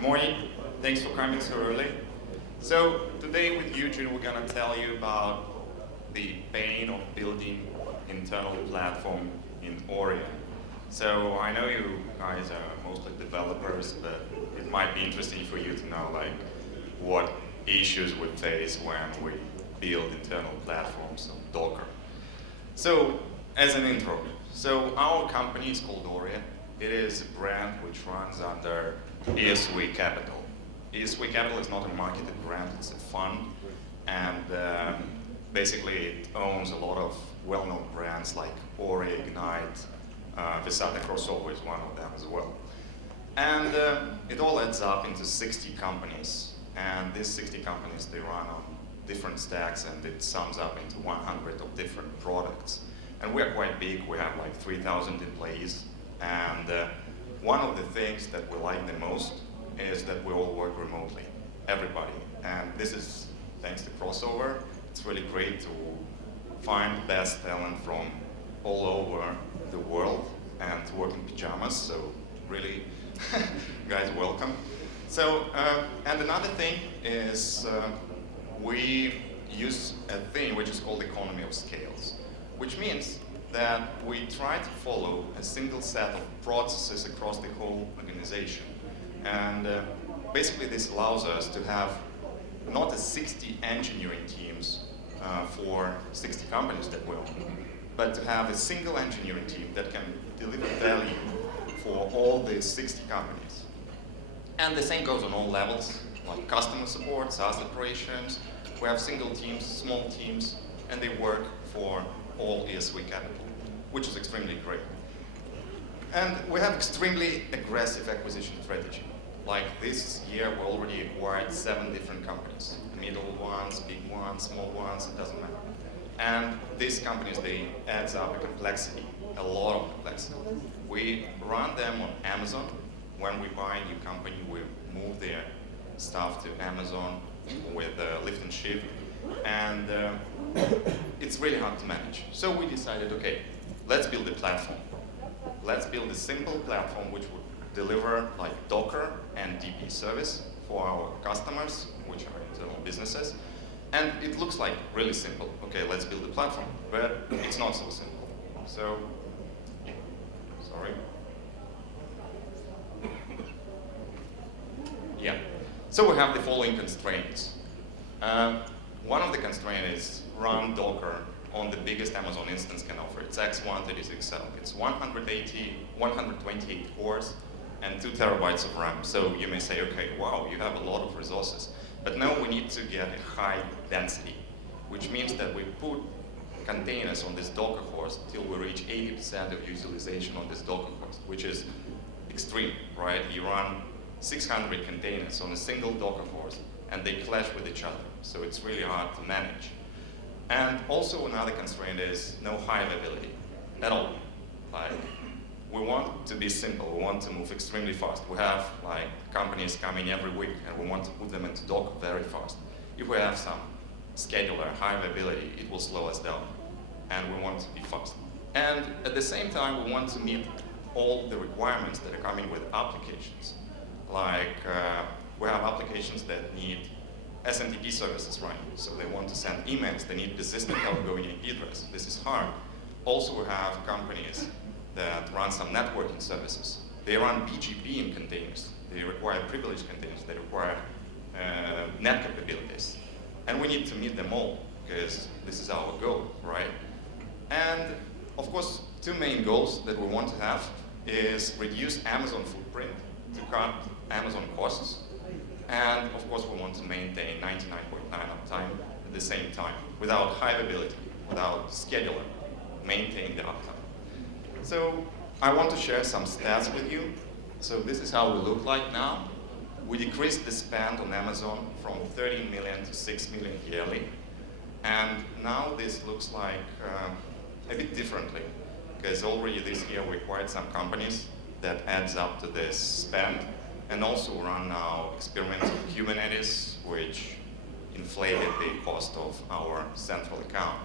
Good morning. Thanks for coming so early. So today with Eugene, we're going to tell you about the pain of building internal platform in Orion. So I know you guys are mostly developers, but it might be interesting for you to know what issues we face when we build internal platforms on Docker. So as an intro, so our company is called Orion. It is a brand which runs under ESV Capital. ESV Capital is not a marketed brand, it's a fund, and basically it owns a lot of well-known brands like Orion, Ignite, Visata Crossover is one of them as well. And it all adds up into 60 companies, and these 60 companies, they run on different stacks, and it sums up into 100 of different products. And we're quite big, we have like 3,000 employees, and one of the things that we like the most is that we all work remotely, everybody. And this is thanks to Crossover. It's really great to find the best talent from all over the world and to work in pajamas, so really, guys, welcome. So, and another thing is we use a thing which is called economy of scales, which means that we try to follow a single set of processes across the whole organization. And basically this allows us to have not a 60 engineering teams for 60 companies that we own, but to have a single engineering team that can deliver value for all the 60 companies. And the same goes on all levels, like customer support, SaaS operations. We have single teams, small teams, and they work for all ESV Capital, which is extremely great. And we have extremely aggressive acquisition strategy. Like this year, we already acquired 7 different companies. Middle ones, big ones, small ones, it doesn't matter. And these companies, they adds up a complexity, a lot of complexity. We run them on Amazon. When we buy a new company, we move their stuff to Amazon with lift and shift. And it's really hard to manage. So we decided, okay, let's build a platform. Let's build a simple platform which would deliver like Docker and DB service for our customers, which are internal businesses. And it looks like really simple. Okay, let's build a platform, but it's not so simple. So, sorry. Yeah. So we have the following constraints. One of the constraints is run Docker on the biggest Amazon instance can offer. It's X136L. It's 128 cores and 2 terabytes of RAM. So you may say, okay, wow, you have a lot of resources. But now we need to get a high density, which means that we put containers on this Docker host till we reach 80% of utilization on this Docker host, which is extreme, right? You run 600 containers on a single Docker host, and they clash with each other. So it's really hard to manage. And also another constraint is no high availability at all. Like, we want to be simple, we want to move extremely fast. We have like companies coming every week and we want to put them into Docker very fast. If we have some scheduler, high availability, it will slow us down. And we want to be fast. And at the same time, we want to meet all the requirements that are coming with applications. Like, we have applications that need SMTP services running, so they want to send emails, they need persistent outgoing IP address. This is hard. Also, we have companies that run some networking services. They run BGP in containers. They require privileged containers. They require net capabilities. And we need to meet them all, because this is our goal, right? And of course, 2 main goals that we want to have is reduce Amazon footprint to cut Amazon costs. And of course, we want to maintain 99.9 uptime at the same time, without high availability, without scheduler, maintain the uptime. So I want to share some stats with you. So this is how we look like now. We decreased the spend on Amazon from 13 million to 6 million yearly. And now this looks like a bit differently, because already this year we acquired some companies that adds up to this spend. And also run now experiments with Kubernetes, which inflated the cost of our central account.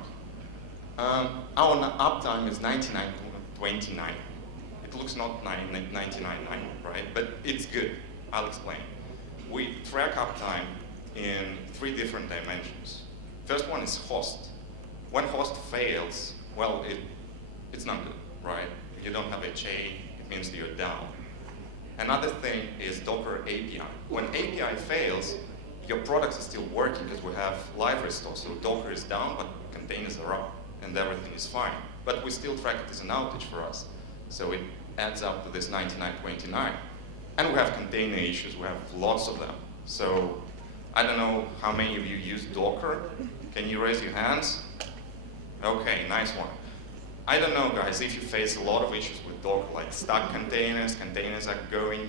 Our uptime is 99.29. It looks not 99.9, right? But it's good. I'll explain. we track uptime in 3 different dimensions. First one is host. When host fails, well, it's not good, right? You don't have HA, it means that you're down. Another thing is Docker API. When API fails, your products are still working because we have live restore. So Docker is down, but containers are up, and everything is fine. But we still track it as an outage for us. So it adds up to this 99.29. And we have container issues, we have lots of them. So I don't know how many of you use Docker. Can you raise your hands? Okay, nice one. I don't know, guys, if you face a lot of issues with Docker, like stuck containers are going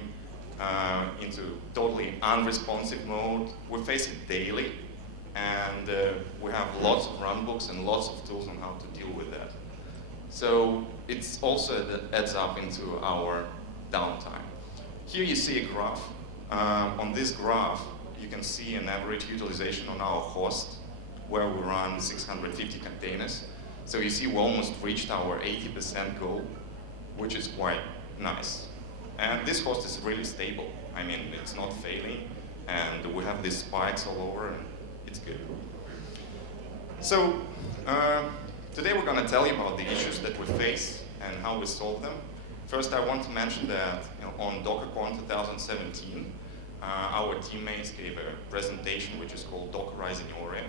into totally unresponsive mode. We face it daily, and we have lots of runbooks and lots of tools on how to deal with that. So it's also that adds up into our downtime. Here you see a graph. On this graph, you can see an average utilization on our host, where we run 650 containers. So you see we almost reached our 80% goal, which is quite nice. And this host is really stable. I mean, it's not failing, and we have these spikes all over, and it's good. So today we're going to tell you about the issues that we face and how we solve them. First, I want to mention that on DockerCon 2017, our teammates gave a presentation which is called Dockerizing Orion.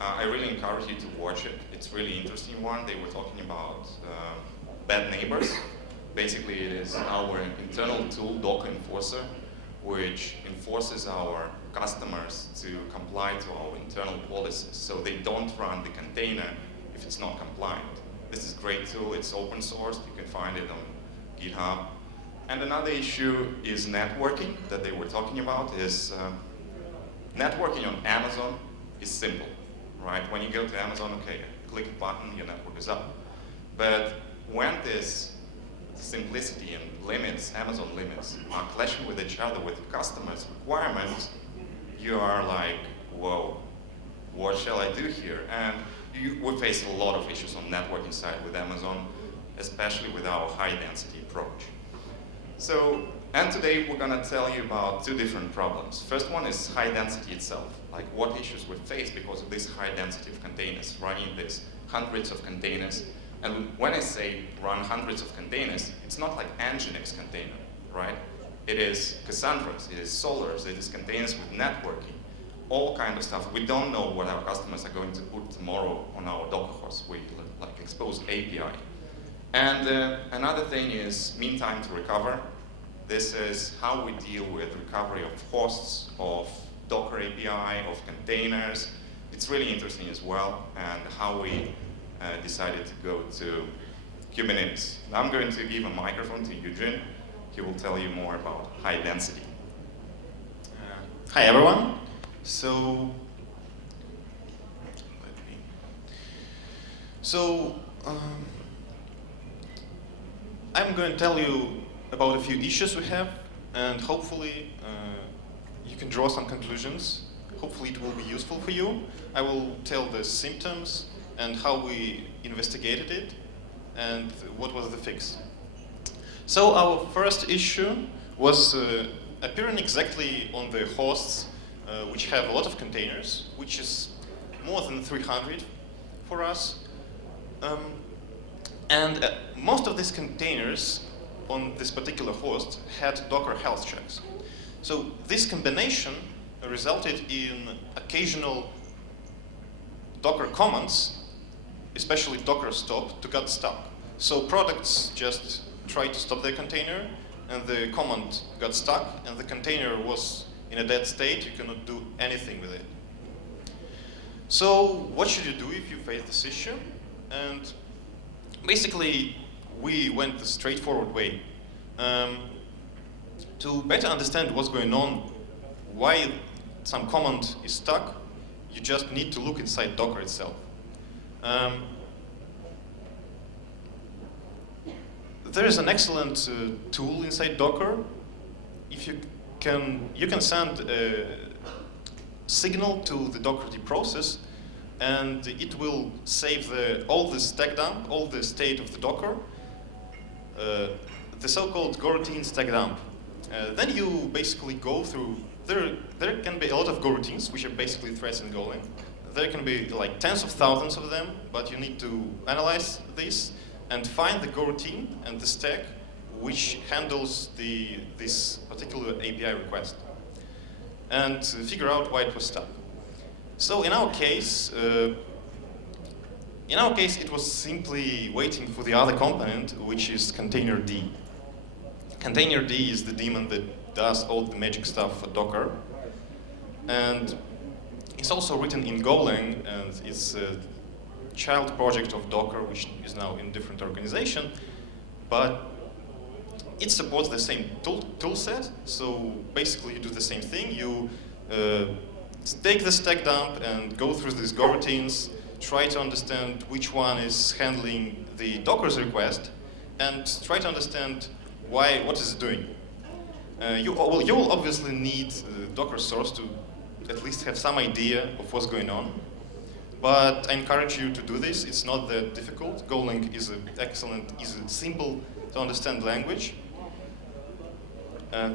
I really encourage you to watch it. It's a really interesting one. They were talking about bad neighbors. Basically, it is our internal tool, Docker Enforcer, which enforces our customers to comply to our internal policies. So they don't run the container if it's not compliant. This is a great tool. It's open source. You can find it on GitHub. And another issue is networking that they were talking about is networking on Amazon is simple, right? When you go to Amazon, okay, click a button, your network is up. But when this simplicity and limits, Amazon limits, are clashing with each other with customers' requirements, you are like, whoa, what shall I do here? And we face a lot of issues on networking side with Amazon, especially with our high-density approach. So, and today we're going to tell you about 2 different problems. First one is high density itself, like what issues we face because of this high density of containers, running these hundreds of containers. And when I say run hundreds of containers, it's not like Nginx container, right? It is Cassandras, it is Solars, it is containers with networking, all kind of stuff. We don't know what our customers are going to put tomorrow on our Docker host. We like expose API. And another thing is mean time to recover. This is how we deal with recovery of hosts, of Docker API, of containers. It's really interesting as well, and how we decided to go to Kubernetes. Now I'm going to give a microphone to Eugene. He will tell you more about high density. Hi everyone. So I'm going to tell you about a few issues we have, and hopefully you can draw some conclusions. Hopefully it will be useful for you. I will tell the symptoms and how we investigated it and what was the fix. So our first issue was appearing exactly on the hosts which have a lot of containers, which is more than 300 for us. And most of these containers on this particular host had Docker health checks. So this combination resulted in occasional Docker commands, especially Docker stop, to get stuck. So products just tried to stop their container, and the command got stuck, and the container was in a dead state. You cannot do anything with it. So what should you do if you face this issue? And basically, we went the straightforward way. To better understand what's going on, why some command is stuck, you just need to look inside Docker itself. There is an excellent tool inside Docker. If you can send a signal to the Dockerd process, and it will save all the stack dump, all the state of the Docker, the so-called Goroutine stack dump. Then you basically go through, there can be a lot of Go routines, which are basically threads in Golang. There can be like tens of thousands of them, but you need to analyze this and find the Go routine and the stack which handles this particular API request, and figure out why it was stuck. So in our case, it was simply waiting for the other component, which is containerd. Containerd is the daemon that does all the magic stuff for Docker, and it's also written in Golang, and it's a child project of Docker, which is now in a different organization, but it supports the same tool set. So basically you do the same thing. You take the stack dump and go through these Go routines, try to understand which one is handling the Docker's request, and try to understand what is it doing. You will obviously need Docker source to at least have some idea of what's going on. But I encourage you to do this. It's not that difficult. Golang is an excellent, simple to understand language.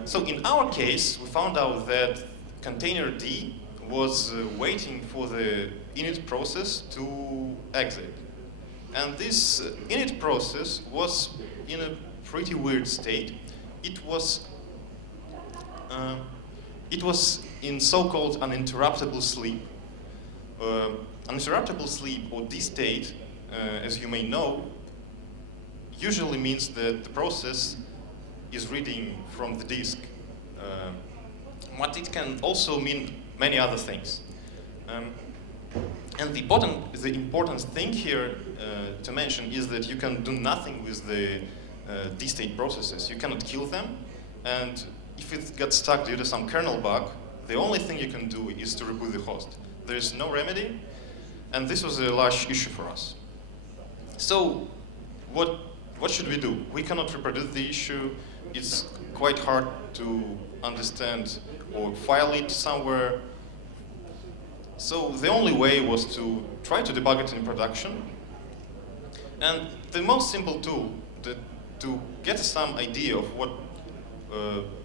So in our case, we found out that containerd was waiting for the init process to exit. And this init process was in a pretty weird state. It was in so-called uninterruptible sleep. Uninterruptible sleep, or D state, as you may know, usually means that the process is reading from the disk. But it can also mean many other things. And the important thing here to mention is that you can do nothing with the D state processes. You cannot kill them, and if it gets stuck due to some kernel bug, the only thing you can do is to reboot the host. There is no remedy, and this was a large issue for us. So what should we do? We cannot reproduce the issue. It's quite hard to understand or file it somewhere. So the only way was to try to debug it in production. And the most simple tool to get some idea of what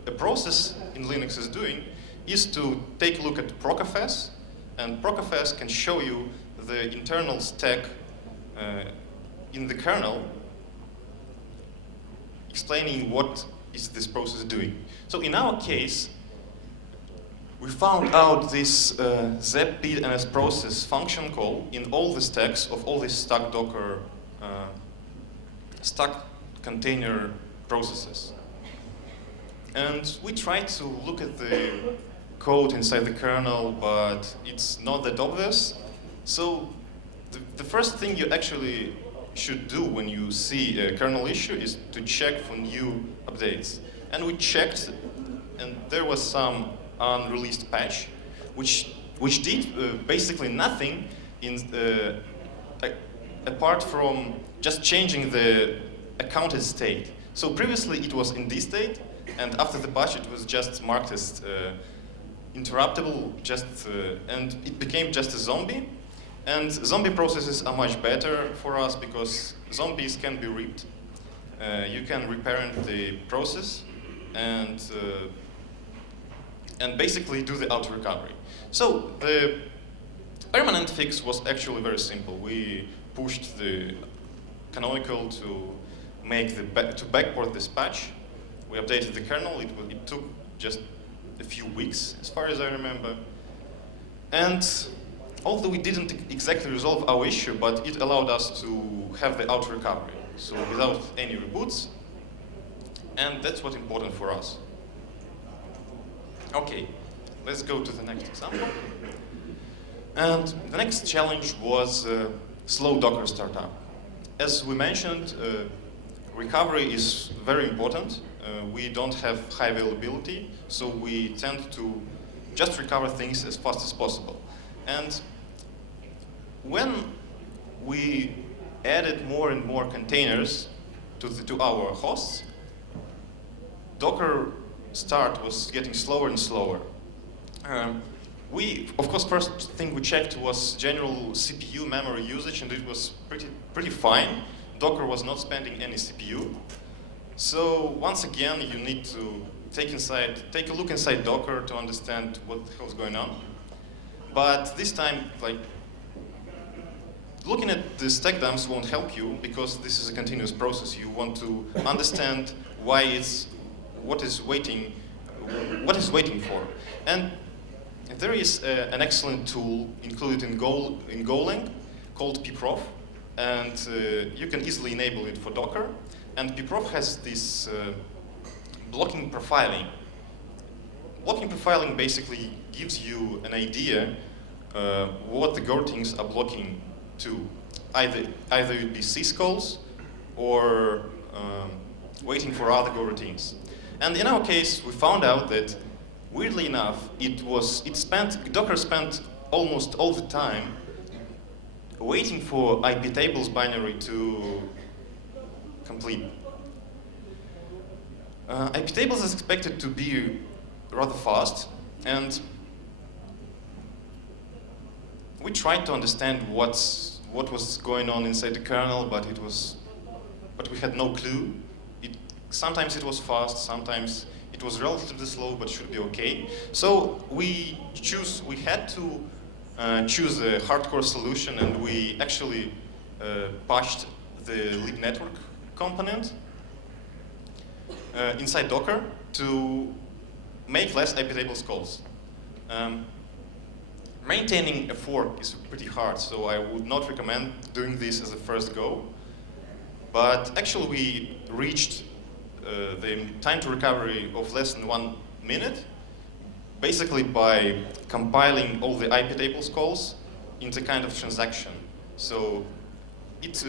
a process in Linux is doing is to take a look at procfs, and procfs can show you the internal stack in the kernel, explaining what is this process doing. So in our case, we found out this zep-pid-ns process function call in all the stacks of all these stack Docker, stack container processes. And we tried to look at the code inside the kernel, but it's not that obvious. So the first thing you actually should do when you see a kernel issue is to check for new updates. And we checked, and there was some unreleased patch, which did basically nothing apart from just changing the accounted state. So previously it was in this state, and after the patch it was just marked as interruptible, and it became just a zombie. And zombie processes are much better for us because zombies can be ripped. You can reparent the process and basically do the auto recovery. So the permanent fix was actually very simple. We pushed the canonical to backport this patch. We updated the kernel. It took just a few weeks, as far as I remember. And although we didn't exactly resolve our issue, but it allowed us to have the auto recovery, so without any reboots. And that's what's important for us. Okay, let's go to the next example. And the next challenge was slow Docker startup. As we mentioned, recovery is very important. We don't have high availability, so we tend to just recover things as fast as possible. And when we added more and more containers to our hosts, Docker start was getting slower and slower. Of course, first thing we checked was general CPU memory usage, and it was pretty fine. Docker was not spending any CPU. So once again, you need to take a look inside Docker to understand what the hell's going on. But this time, like, looking at the stack dumps won't help you because this is a continuous process. You want to understand what is waiting for. And there is an excellent tool included in Golang called pprof, and you can easily enable it for Docker. And pprof has this blocking profiling. Blocking profiling basically gives you an idea what the coroutines are blocking to. Either it be syscalls or waiting for other coroutines. And in our case, we found out that, weirdly enough, Docker spent almost all the time waiting for IP tables binary to complete. IP tables is expected to be rather fast, and we tried to understand what was going on inside the kernel, but we had no clue. Sometimes it was fast, sometimes it was relatively slow, but should be okay. So we had to choose a hardcore solution, and we actually patched the libnetwork component inside Docker to make less IP tables calls. Maintaining a fork is pretty hard, so I would not recommend doing this as a first go. But actually, we reached the time to recovery of less than 1 minute, basically by compiling all the IP tables calls into kind of transaction. So it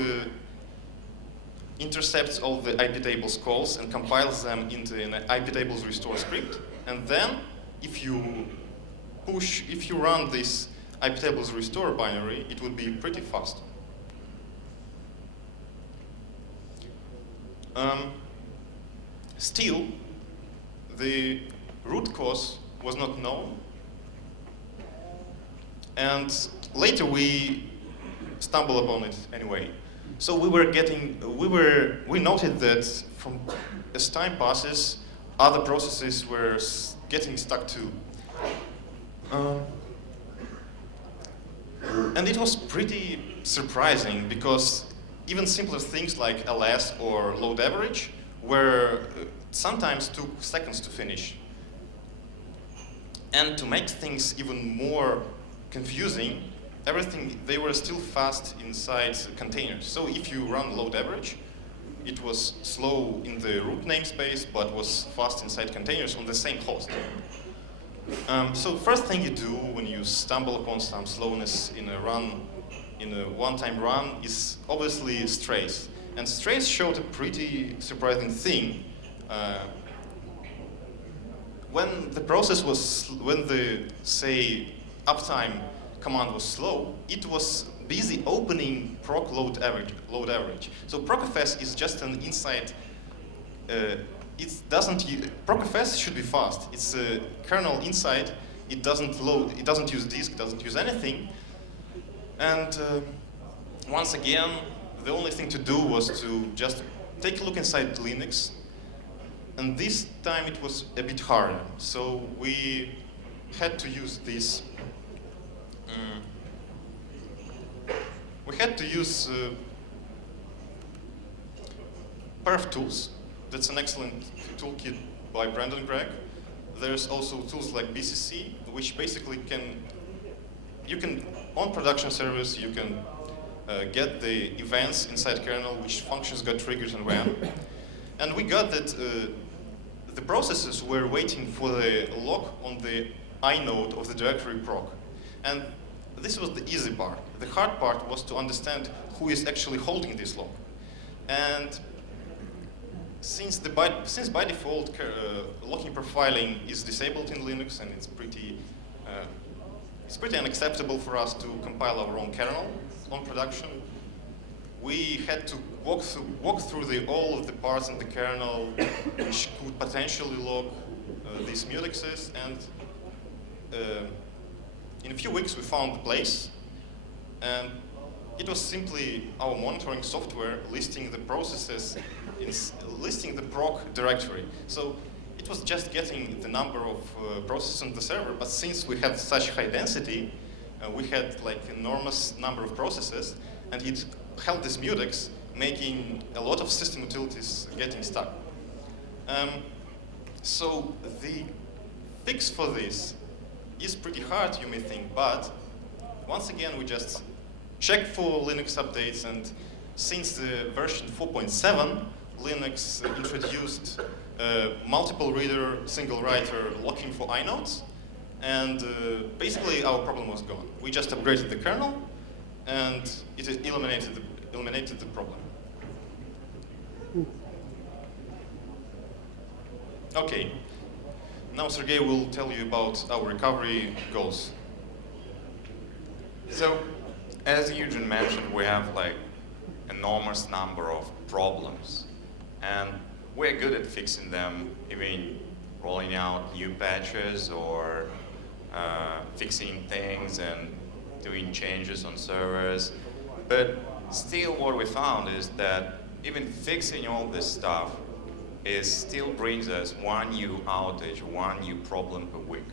intercepts all the IP tables calls and compiles them into an IP tables restore script. And then, if you run this IP tables restore binary, it would be pretty fast. Still, the root cause was not known, and later we stumbled upon it anyway. So we noted that as time passes, other processes were getting stuck too. And it was pretty surprising because even simpler things like ls or load average sometimes took seconds to finish. And to make things even more confusing, they were still fast inside containers. So if you run load average, it was slow in the root namespace, but was fast inside containers on the same host. So first thing you do when you stumble upon some slowness in a one-time run is obviously strace. And strace showed a pretty surprising thing. When the say uptime command was slow, it was busy opening proc load average. So procfs is just an inside. Procfs should be fast. It's a kernel inside. It doesn't load. It doesn't use disk. Doesn't use anything. And once again, the only thing to do was to just take a look inside Linux. And this time it was a bit harder. So we had to use this. We had to use perf tools. That's an excellent toolkit by Brandon Gregg. There's also tools like BCC, which basically on production service, you can get the events inside kernel, which functions got triggered and when. And we got that the processes were waiting for the lock on the inode of the directory proc. And this was the easy part. The hard part was to understand who is actually holding this lock. And since by default locking profiling is disabled in Linux, and it's pretty unacceptable for us to compile our own kernel on production, we had to walk through all of the parts in the kernel which could potentially lock these mutexes, and in a few weeks we found the place, and it was simply our monitoring software listing the processes, listing the proc directory. So it was just getting the number of processes on the server, but since we had such high density, we had like enormous number of processes, and it held this mutex, making a lot of system utilities getting stuck. So the fix for this is pretty hard, you may think, but once again, we just check for Linux updates, and since the version 4.7, Linux introduced multiple reader, single writer locking for inodes, and basically our problem was gone. We just upgraded the kernel, and it eliminated the problem. Okay, now Sergey will tell you about our recovery goals. So, as Eugene mentioned, we have like enormous number of problems, and we're good at fixing them, even rolling out new patches or fixing things and doing changes on servers. But still what we found is that even fixing all this stuff still brings us one new outage, one new problem per week.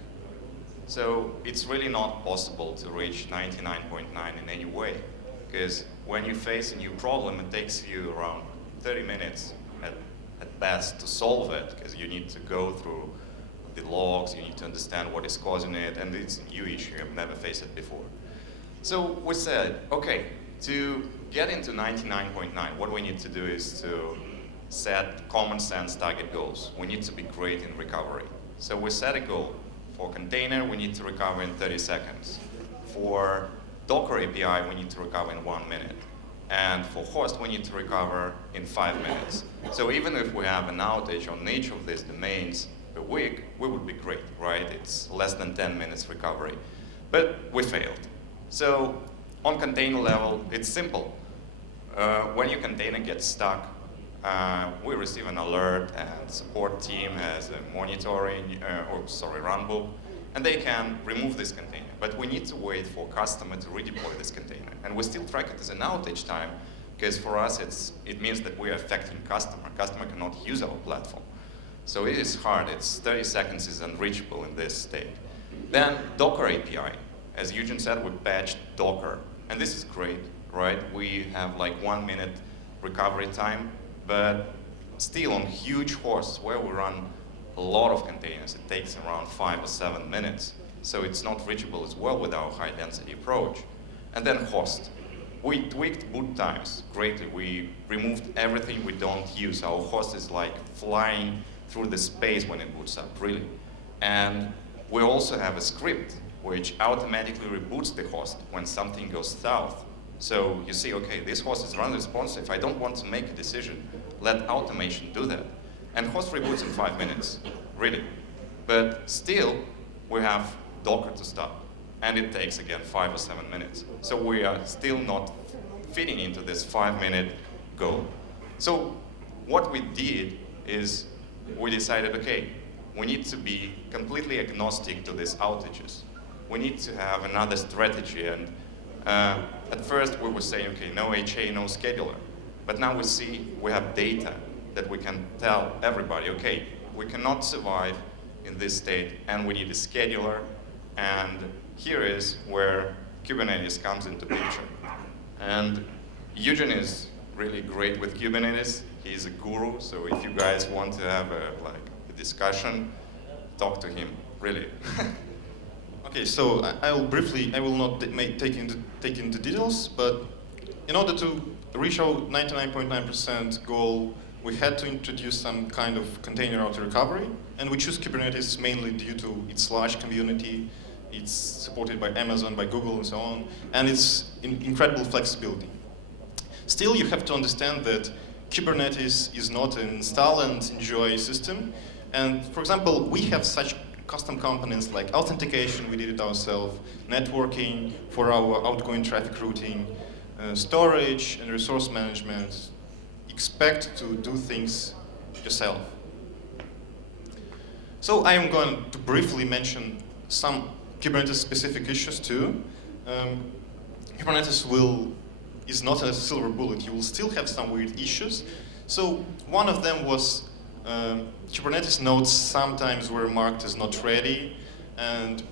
So it's really not possible to reach 99.9 in any way, because when you face a new problem, it takes you around 30 minutes at best to solve it, because you need to go through the logs, you need to understand what is causing it, and it's a new issue, I've never faced it before. So we said, okay, to get into 99.9, what we need to do is to set common sense target goals. We need to be great in recovery. So we set a goal. For container, we need to recover in 30 seconds. For Docker API, we need to recover in 1 minute. And for host, we need to recover in 5 minutes. So even if we have an outage on each of these domains a week, we would be great, right? It's less than 10 minutes recovery. But we failed. So on container level, it's simple. When your container gets stuck, we receive an alert, and support team has a monitoring, runbook, and they can remove this container. But we need to wait for customer to redeploy this container. And we still track it as an outage time, because for us it means that we are affecting customer. Customer cannot use our platform. So it is hard. It's 30 seconds is unreachable in this state. Then Docker API. As Eugene said, we patched Docker. And this is great, right? We have like 1 minute recovery time. But still on huge hosts where we run a lot of containers, it takes around 5 or 7 minutes. So it's not reachable as well with our high density approach. And then host. We tweaked boot times greatly. We removed everything we don't use. Our host is like flying through the space when it boots up, really. And we also have a script which automatically reboots the host when something goes south. So you see, okay, this host is run responsive. I don't want to make a decision. Let automation do that. And host reboots in 5 minutes, really. But still, we have Docker to stop. And it takes, again, 5 or 7 minutes. So we are still not fitting into this 5-minute goal. So what we did is we decided, okay, we need to be completely agnostic to these outages. We need to have another strategy. And at first, we were saying, okay, no HA, no scheduler. But now we see we have data that we can tell everybody, okay, we cannot survive in this state, and we need a scheduler. And here is where Kubernetes comes into picture. And Eugene is really great with Kubernetes. He's a guru, so if you guys want to have a discussion, talk to him, really. Okay, so I will not take into details, but in order to reach our 99.9% goal, we had to introduce some kind of container auto recovery, and we choose Kubernetes mainly due to its large community. It's supported by Amazon, by Google, and so on, and it's incredible flexibility. Still, you have to understand that Kubernetes is not an install and enjoy system. And for example, we have such custom components like authentication, we did it ourselves, networking for our outgoing traffic routing, storage and resource management. Expect to do things yourself. So I am going to briefly mention some Kubernetes specific issues too. Kubernetes is not a silver bullet. You will still have some weird issues. So one of them was Kubernetes nodes sometimes were marked as not ready, and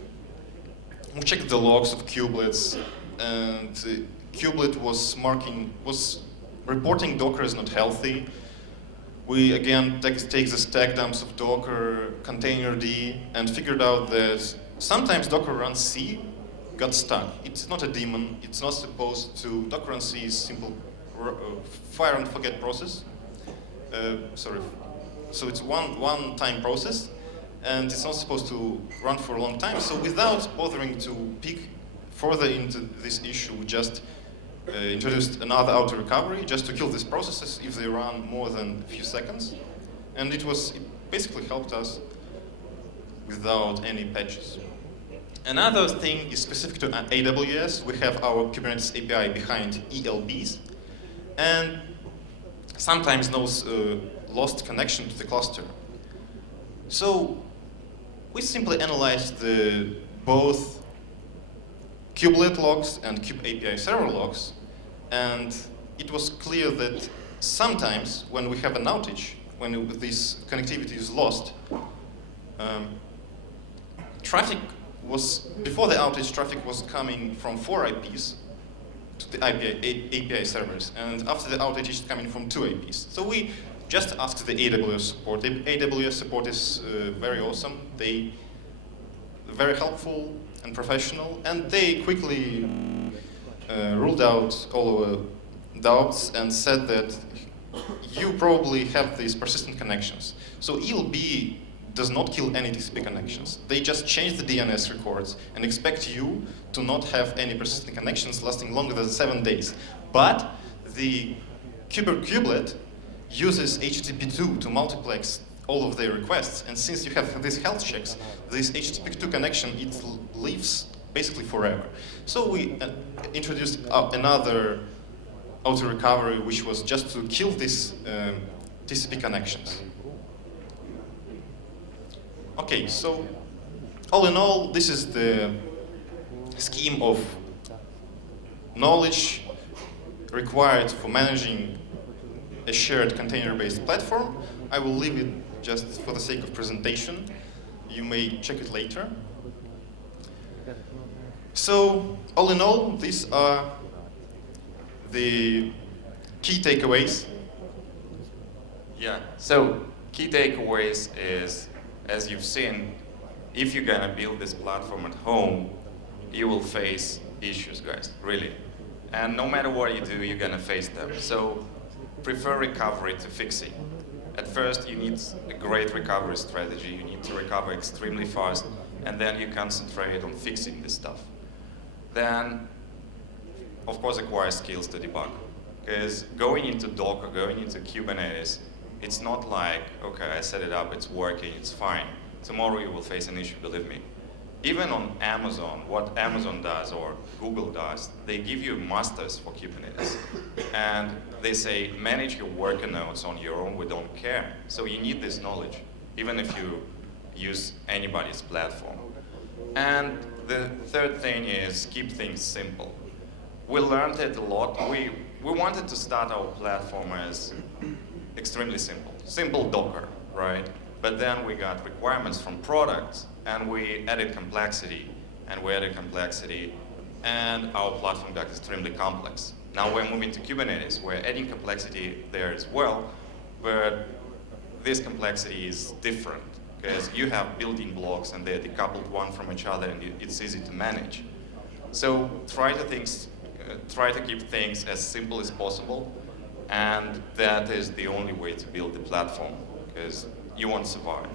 we checked the logs of kubelets, and kubelet was reporting Docker as not healthy. We again take the stack dumps of Docker, containerd, and figured out that sometimes Docker run C got stuck. It's not a daemon. It's not supposed to. Docker run C is simple fire and forget process. So it's one-time process, and it's not supposed to run for a long time. So without bothering to peek further into this issue, we just introduced another auto recovery just to kill these processes if they run more than a few seconds. And it basically helped us without any patches. Another thing is specific to AWS. We have our Kubernetes API behind ELBs, and sometimes those lost connection to the cluster. So we simply analyzed both kubelet logs and kube API server logs, and it was clear that sometimes when we have an outage, when this connectivity is lost, before the outage, traffic was coming from 4 IPs to the API servers, and after the outage, it's coming from 2 IPs. So we just asked the AWS support. The AWS support is very awesome. They're very helpful and professional, and they quickly ruled out all our doubts and said that you probably have these persistent connections. So ELB does not kill any TCP connections. They just change the DNS records and expect you to not have any persistent connections lasting longer than 7 days. But the kubelet uses HTTP2 to multiplex all of their requests, and since you have these health checks, this HTTP2 connection, it lives basically forever. So we introduced another auto recovery, which was just to kill these TCP connections. Okay, so all in all, this is the scheme of knowledge required for managing a shared container-based platform. I will leave it just for the sake of presentation. You may check it later. So all in all, these are the key takeaways. Yeah, so key takeaways is, as you've seen, if you're gonna build this platform at home, you will face issues, guys, really. And no matter what you do, you're gonna face them. So prefer recovery to fixing. At first, you need a great recovery strategy. You need to recover extremely fast, and then you concentrate on fixing this stuff. Then, of course, acquire skills to debug. Because going into Docker, going into Kubernetes, it's not like, okay, I set it up, it's working, it's fine. Tomorrow you will face an issue, believe me. Even on Amazon, what Amazon does or Google does, they give you masters for Kubernetes. And they say, manage your worker nodes on your own, we don't care. So you need this knowledge, even if you use anybody's platform. And the third thing is keep things simple. We learned it a lot. We wanted to start our platform as extremely simple. Simple Docker, right? But then we got requirements from products, and we added complexity, and our platform got extremely complex. Now we're moving to Kubernetes. We're adding complexity there as well, but this complexity is different, because you have building blocks, and they're decoupled one from each other, and it's easy to manage. So try to keep things as simple as possible, and that is the only way to build the platform, because you won't survive.